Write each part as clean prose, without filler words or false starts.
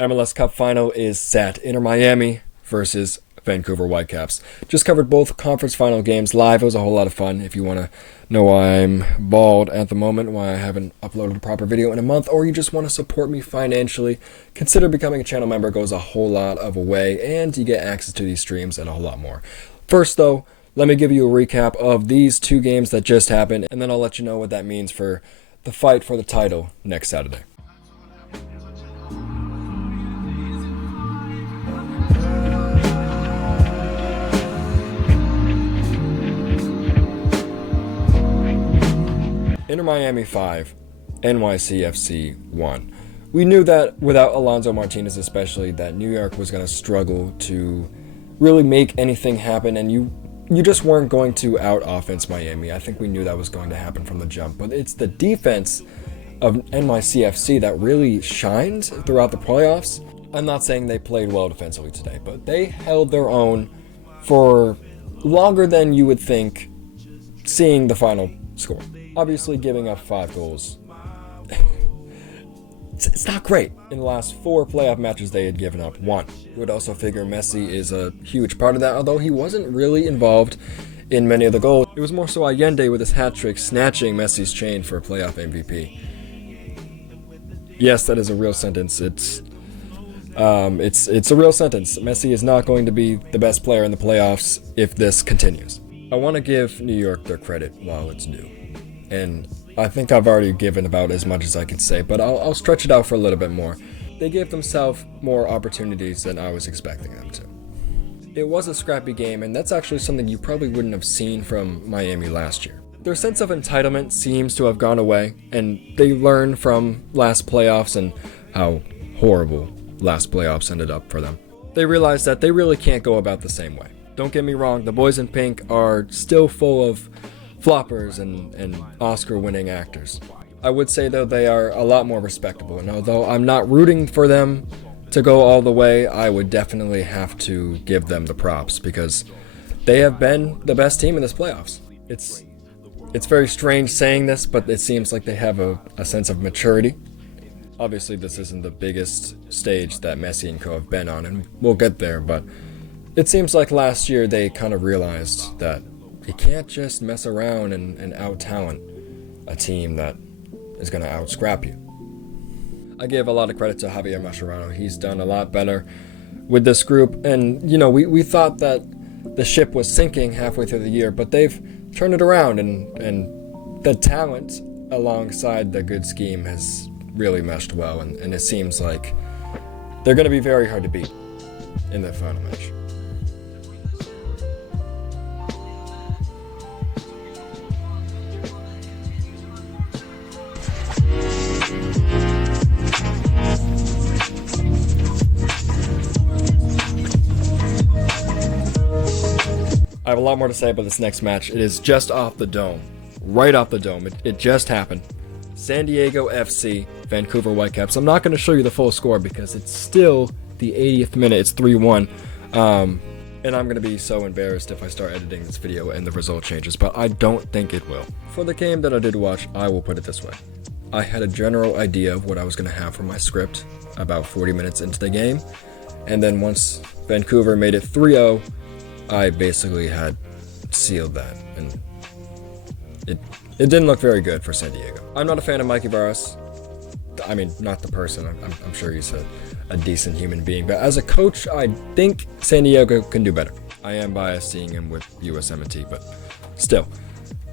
MLS Cup Final is set. Inter Miami versus Vancouver Whitecaps. Just covered both conference final games live. It was a whole lot of fun. If you want to know why I'm bald at the moment, why I haven't uploaded a proper video in a month, or you just want to support me financially, consider becoming a channel member. It goes a whole lot of a way, and you get access to these streams and a whole lot more. First, though, let me give you a recap of these two games that just happened, and then I'll let you know what that means for the fight for the title next Saturday. Inter Miami 5, NYCFC 1. We knew that without Alonso Martinez especially, that New York was going to struggle to really make anything happen, and you just weren't going to out-offense Miami. I think we knew that was going to happen from the jump, but it's the defense of NYCFC that really shined throughout the playoffs. I'm not saying they played well defensively today, but they held their own for longer than you would think, seeing the final score. Obviously, giving up 5 goals, it's not great. In the last 4 playoff matches, they had given up 1. You would also figure Messi is a huge part of that, although he wasn't really involved in many of the goals. It was more so Allende with his hat-trick snatching Messi's chain for playoff MVP. Yes, that is a real sentence. It's a real sentence. Messi is not going to be the best player in the playoffs if this continues. I want to give New York their credit while it's due. And I think I've already given about as much as I can say, but I'll stretch it out for a little bit more. They gave themselves more opportunities than I was expecting them to. It was a scrappy game, and that's actually something you probably wouldn't have seen from Miami last year. Their sense of entitlement seems to have gone away, and they learned from last playoffs and how horrible last playoffs ended up for them. They realized that they really can't go about the same way. Don't get me wrong, the boys in pink are still full of floppers and Oscar-winning actors. I would say, though, they are a lot more respectable, and although I'm not rooting for them to go all the way, I would definitely have to give them the props, because they have been the best team in this playoffs. It's very strange saying this, but it seems like they have a sense of maturity. Obviously, this isn't the biggest stage that Messi and co have been on, and we'll get there, but it seems like last year they kind of realized that you can't just mess around and out-talent a team that is going to out-scrap you. I give a lot of credit to Javier Mascherano. He's done a lot better with this group, and we thought that the ship was sinking halfway through the year, but they've turned it around, and the talent alongside the good scheme has really meshed well, and it seems like they're going to be very hard to beat in the final match. I have a lot more to say about this next match. It is just off the dome. Right off the dome. It just happened. San Diego FC, Vancouver Whitecaps. I'm not going to show you the full score because it's still the 80th minute. It's 3-1. And I'm going to be so embarrassed if I start editing this video and the result changes, but I don't think it will. For the game that I did watch, I will put it this way. I had a general idea of what I was going to have for my script about 40 minutes into the game. And then once Vancouver made it 3-0, I basically had sealed that, and it didn't look very good for San Diego. I'm not a fan of Mikey Barras. I mean, not the person. I'm sure he's a decent human being, but as a coach, I think San Diego can do better. I am biased seeing him with USMNT, but still,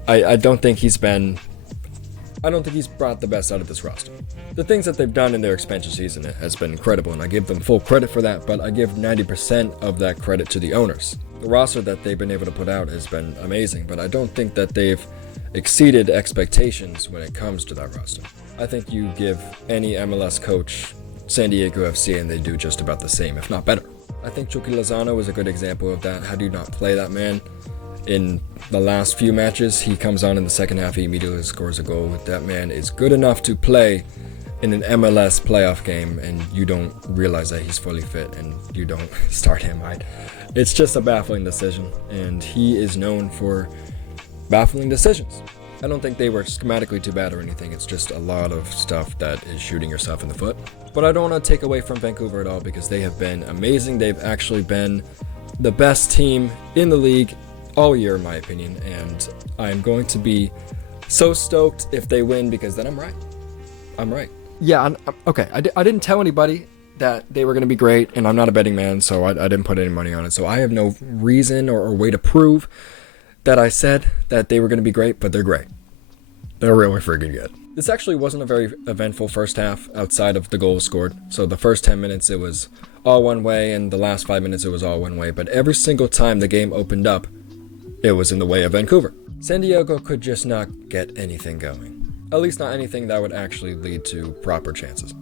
I don't think he's brought the best out of this roster. The things that they've done in their expansion season has been incredible, and I give them full credit for that, but I give 90% of that credit to the owners. The roster that they've been able to put out has been amazing, but I don't think that they've exceeded expectations when it comes to that roster. I think you give any MLS coach San Diego FC and they do just about the same, if not better. I think Chucky Lozano is a good example of that. How do you not play that man? In the last few matches, he comes on in the second half, he immediately scores a goal. That man is good enough to play in an MLS playoff game, and you don't realize that he's fully fit and you don't start him. It's just a baffling decision, and he is known for baffling decisions. I don't think they were schematically too bad or anything. It's just a lot of stuff that is shooting yourself in the foot. But I don't want to take away from Vancouver at all because they have been amazing. They've actually been the best team in the league all year, in my opinion. And I'm going to be so stoked if they win because then I'm right. I'm right. Yeah, okay. I didn't tell anybody that they were going to be great, and I'm not a betting man, so I didn't put any money on it. So I have no reason or way to prove that I said that they were going to be great, but they're great. They're really freaking good. This actually wasn't a very eventful first half outside of the goals scored. So the first 10 minutes, it was all one way, and the last 5 minutes, it was all one way. But every single time the game opened up, it was in the way of Vancouver. San Diego could just not get anything going. At least not anything that would actually lead to proper chances.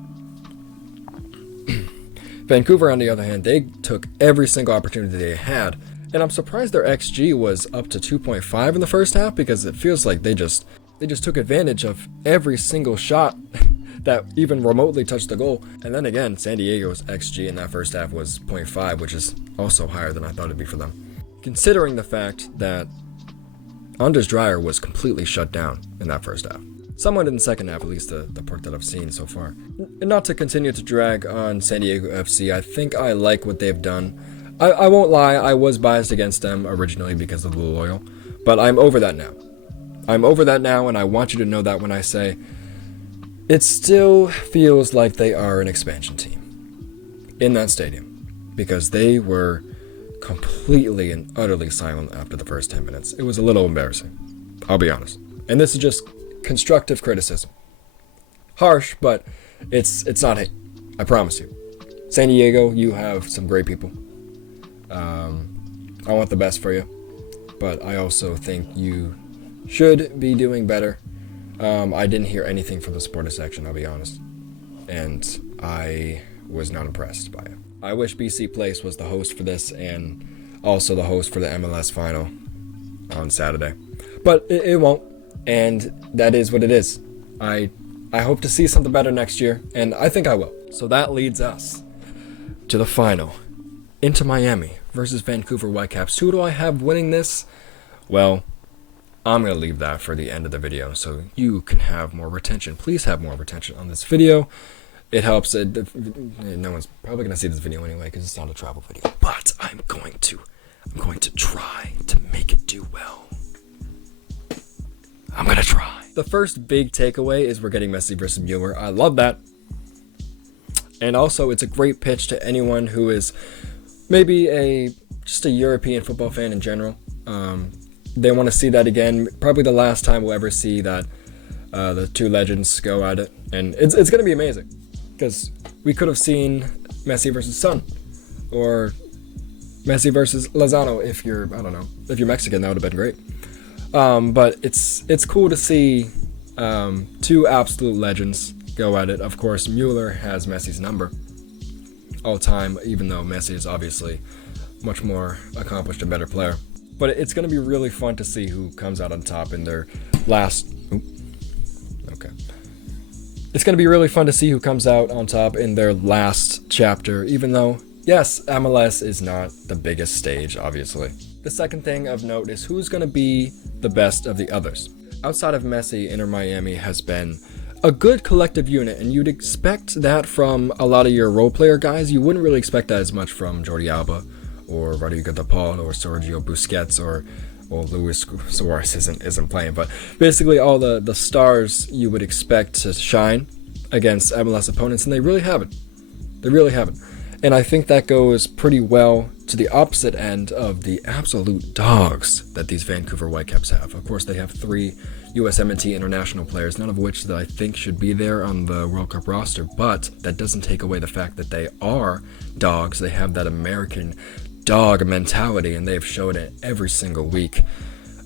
Vancouver, on the other hand, they took every single opportunity they had. And I'm surprised their XG was up to 2.5 in the first half because it feels like they just took advantage of every single shot that even remotely touched the goal. And then again, San Diego's XG in that first half was 0.5, which is also higher than I thought it'd be for them. Considering the fact that Anders Dreyer was completely shut down in that first half. Somewhat in the second half, at least the part that I've seen so far. And not to continue to drag on San Diego FC, I think I like what they've done. I won't lie, I was biased against them originally because of the loyal, but I'm over that now. I'm over that now, and I want you to know that when I say it still feels like they are an expansion team in that stadium because they were completely and utterly silent after the first 10 minutes. It was a little embarrassing, I'll be honest. And this is just constructive criticism. Harsh, but it's not hate. I promise you. San Diego, you have some great people. I want the best for you, but I also think you should be doing better. I didn't hear anything from the supporter section, I'll be honest, and I was not impressed by it. I wish BC Place was the host for this and also the host for the MLS Final on Saturday, but it won't, and that is what it is. I hope to see something better next year, and I think I will. So that leads us to the final. Inter Miami versus Vancouver Whitecaps. Who do I have winning this? Well, I'm going to leave that for the end of the video so you can have more retention. Please have more retention on this video. It helps. No one's probably going to see this video anyway because it's not a travel video. But I'm going to try to make it do well. I'm going to try. The first big takeaway is we're getting Messi versus Müller. I love that. And also, it's a great pitch to anyone who is maybe just a European football fan in general. They want to see that again. Probably the last time we'll ever see that the two legends go at it. And it's going to be amazing. Because we could have seen Messi versus Son. Or Messi versus Lozano if you're, I don't know, if you're Mexican, that would have been great. But it's cool to see two absolute legends go at it. Of course, Müller has Messi's number all time, even though Messi is obviously much more accomplished and better player. But it's going to be really fun to see who comes out on top in their last... Okay. It's going to be really fun to see who comes out on top in their last chapter, even though, yes, MLS is not the biggest stage, obviously. The second thing of note is who's going to be the best of the others. Outside of Messi, Inter Miami has been a good collective unit, and you'd expect that from a lot of your role player guys. You wouldn't really expect that as much from Jordi Alba or Rodrigo de Paul or Sergio Busquets or Luis Suarez isn't playing, but basically all the stars you would expect to shine against MLS opponents, and they really haven't. They really haven't. And I think that goes pretty well to the opposite end of the absolute dogs that these Vancouver Whitecaps have. Of course, they have 3 USMNT international players, none of which that I think should be there on the World Cup roster, but that doesn't take away the fact that they are dogs. They have that American dog mentality, and they've showed it every single week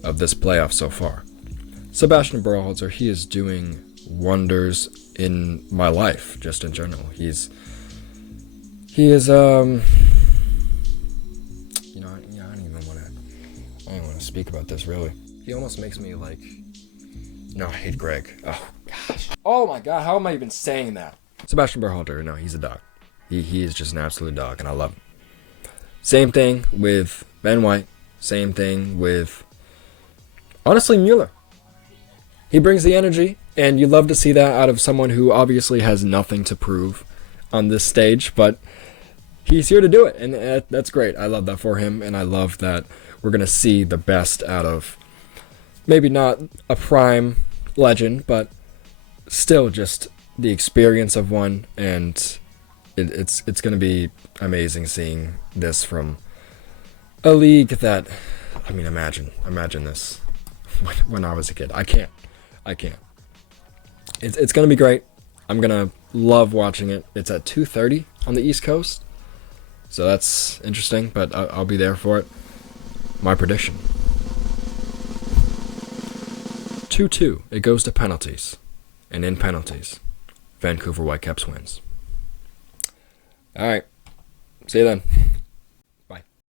of this playoff so far. Sebastian Berhalter, he is doing wonders in my life, just in general. He is I don't want to speak about this really. He almost makes me like, no, I hate Greg. Oh gosh. Oh my god, how am I even saying that? Sebastian Berhalter, no, he's a dog. He is just an absolute dog, and I love him. Same thing with Ben White. Same thing with, honestly, Müller. he brings the energy, and you love to see that out of someone who obviously has nothing to prove on this stage, but he's here to do it, and that's great. I love that for him, and I love that we're going to see the best out of maybe not a prime legend, but still just the experience of one, and it's going to be amazing seeing this from a league that, I mean, imagine this when I was a kid. I can't. It's going to be great. I'm going to love watching it. It's at 2:30 on the East Coast, so that's interesting, but I'll be there for it. My prediction: 2-2. It goes to penalties, and in penalties, Vancouver Whitecaps wins. All right. See you then.